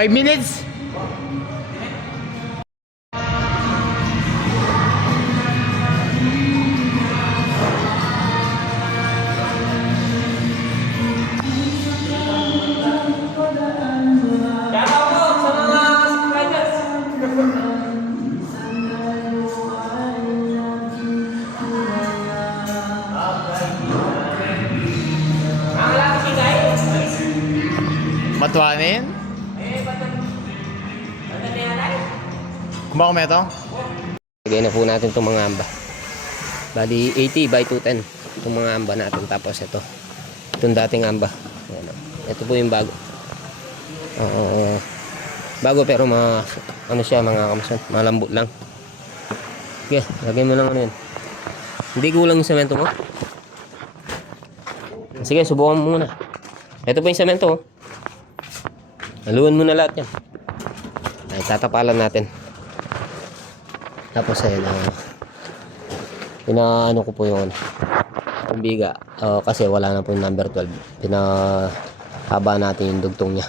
Five minutes. Matuanin? Kumain mo ito? Lagay na po natin itong mga amba. Bali 80 by 210 itong mga amba natin. Tapos ito, itong dating amba. Ayan, ito po yung bago. Bago pero ano siya, mga kamasan, malambot lang. Okay, lagay mo lang ano yun. Hindi kulang yung semento mo. Sige, subukan mo muna. Ito po yung semento, oh. Haluan mo na lahat yan. Ay, tatapalan natin. Tapos ayun, pinaano ko po yung biga, kasi wala na po yung number 12. Pinahaba natin yung dugtong niya.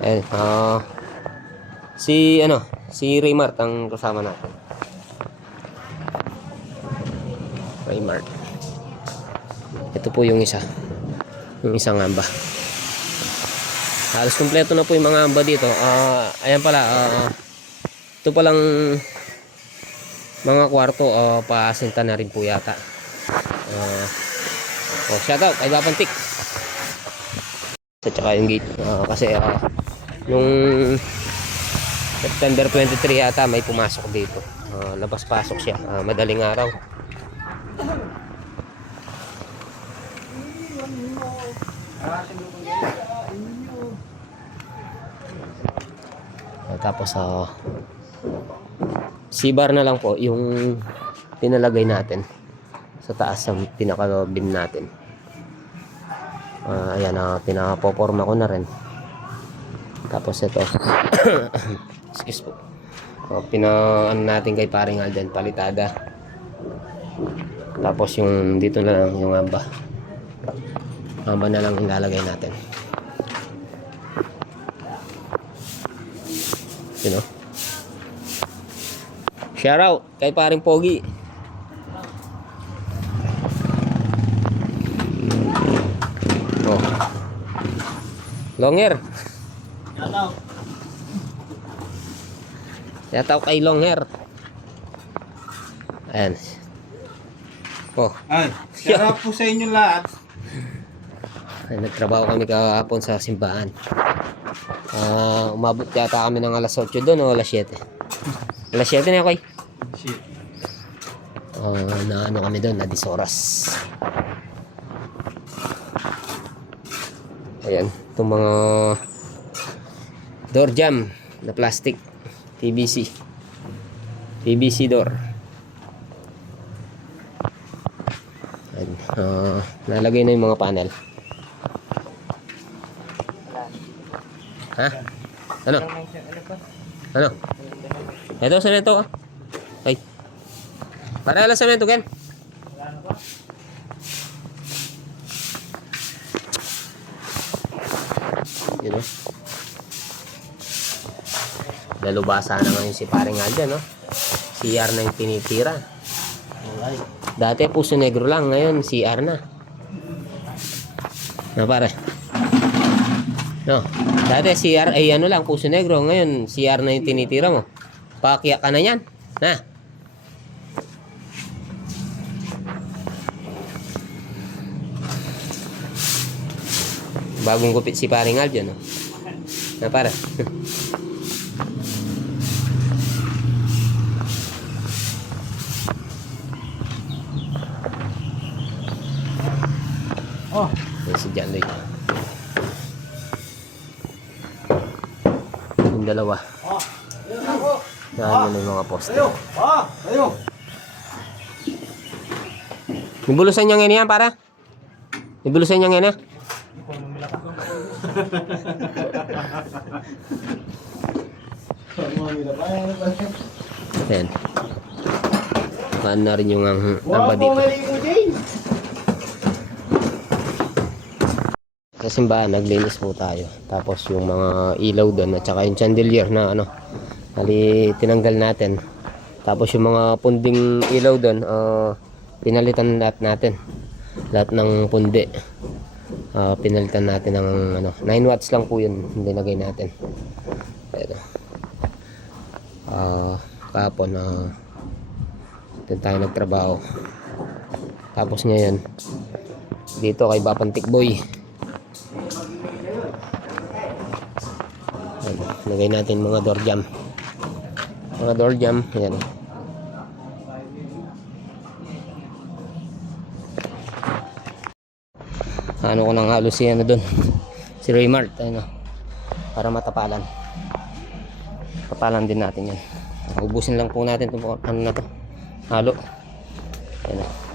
Ayun, si Raymart ang kasama natin. Raymart. Ito po yung isang amba. Halos kumpleto na po yung mga amba dito. Ayan pala, ito palang mga kwarto, paasinta na rin po yata. Shout out kay Bapantik. At saka yung gate, kasi nung September 23 yata may pumasok dito. Labas-pasok siya, madaling araw. Tapos C-bar na lang po yung pinalagay natin sa taas ng pinaka-beam natin. Ayan, pinapoporma ko na rin. Tapos ito excuse po, pinaano natin kay paring Alden, palitada. Tapos yung dito na lang yung amba na lang ilalagay natin. You know? Shout out kay paring Pogi. Oh. Longer. Shout out kay Longer. Ayan. Oh. Ay, shout out po sa inyo lahat. Ay, nagtrabaho kami kahapon sa simbahan. Umabot yata kami ng alas 8 doon o alas 7. Alas 7 na okay. Shit. Na ano kami doon, na 10 oras. Ayan, itong mga door jamb na plastic, PVC door. Ayan, nalagay na yung mga panel. Ha? Ano? Ano? Ito, semento ka. Ay. Para lang semento, Ken. Yun, oh. Dalubasa na ngayon si paring Alden, no? CR na yung tinitira. Dati Puso Negro lang, ngayon CR na. Na pare. No, dati CR ay ano lang, Puso Negro, ngayon CR na yung tinitira mo. Pakiyak ka na yan. Na. Bagong gupit si paring Alden, no? Na para. Oh, Yan si John Lloyd. Yung dalawa. oh. Ayun ako. Yan yun yung mga poste. Ayo. Nibulusan niya ngayon yan, para? Nibulusan niya ngayon yan? Ayan. Maan na rin yung amba dito. Sa simbahan, naglinis po tayo. Tapos yung mga ilaw doon at saka yung chandelier na tinanggal natin. Tapos yung mga punding ilaw doon, pinalitan lahat natin. Lahat ng pundi. Pinalitan natin ng 9 watts lang po yun. Nilagay natin. Ayan. Kahapon doon tayo nagtrabaho. Tapos ngayon dito kay Bapantik Boy. Ayan. Lagay natin mga door jam. Mga door jam. Ayan. Ano ko nang halos si doon, si Raymart, para matapalan. Tapalan din natin yan. Ubusin lang po natin itong halo. Ayan.